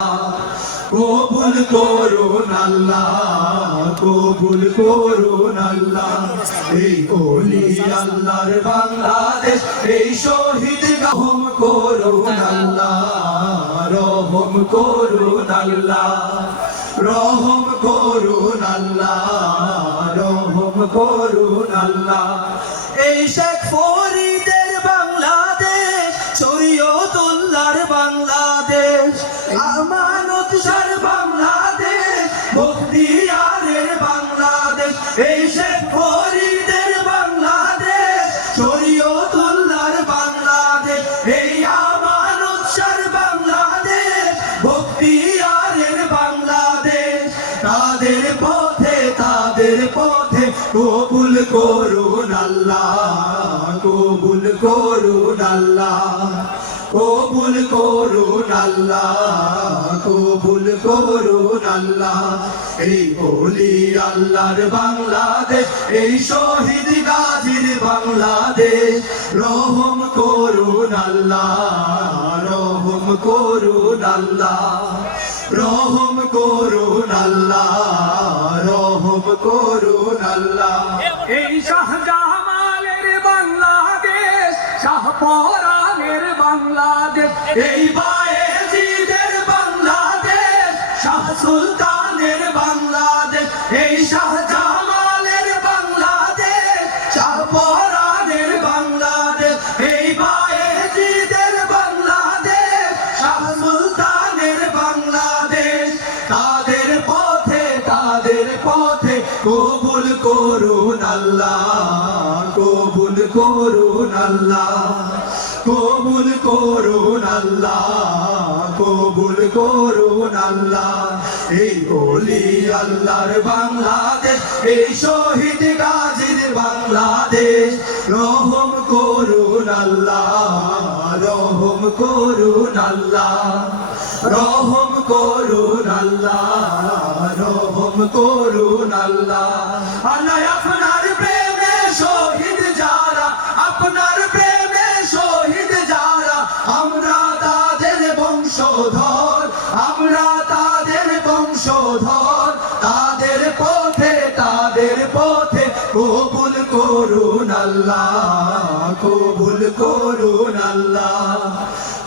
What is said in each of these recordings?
কবুল করুন আল্লাহ কবুল করুন আল্লাহ এই ওলি আল্লাহর বাংলাদেশ, এই শহীদ রহম করুন আল্লাহ রহম করুন আল্লাহ রহম করুন আল্লাহ রহম করুন আল্লাহ এই শেখ ফরিদের এই বাংলাদেশ, এই আমানত সার বাংলাদেশ, বখতিয়ারের বাংলাদেশ। তাদের পথে তাদের পথে কবুল করুন আল্লাহ, কবুল করুন আল্লাহ। কবুল করুন আল্লাহ, কবুল করুন আল্লাহ। এই বলি আল্লাহর বাংলাদেশ, এই শহীদ গাজীর বাংলাদেশ। রহম করুন আল্লাহ, রহম করুন আল্লাহ। রহম করুন আল্লাহ, রহম করুন আল্লাহ। এই শাহজামালের বাংলাদেশ শাহপরানের বাংলাদেশ। এই বায়েজিদের বাংলাদেশ, শাহ সুলতানের বাংলাদেশ, এই শাহজামালের বাংলাদেশ শাহপরানের বাংলাদেশ, এই বায়েজিদের বাংলাদেশ, শাহ সুলতানের বাংলাদেশ। তাদের পথে তাদের পথে কবুল করুন আল্লাহ, কবুল করুন আল্লাহ। কবুল করুন আল্লাহ, কবুল করুন আল্লাহ। এই ওলি আল্লাহর বাংলাদেশ, এই শহীদ গাজীর বাংলাদেশ। রহম করুন আল্লাহ, রহম করুন আল্লাহ। রহম করুন আল্লাহ, রহম করুন আল্লাহ। আল্লাহ বংশধর, আমরা তাদের বংশধর, তাদের পথে তাদের পথে কবুল করুন আল্লাহ, কবুল করুন আল্লাহ,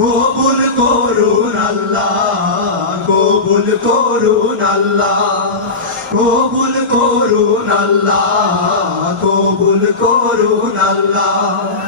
কবুল করুন আল্লাহ, কবুল করুন আল্লাহ, কবুল করুন আল্লাহ, কবুল করুন আল্লাহ।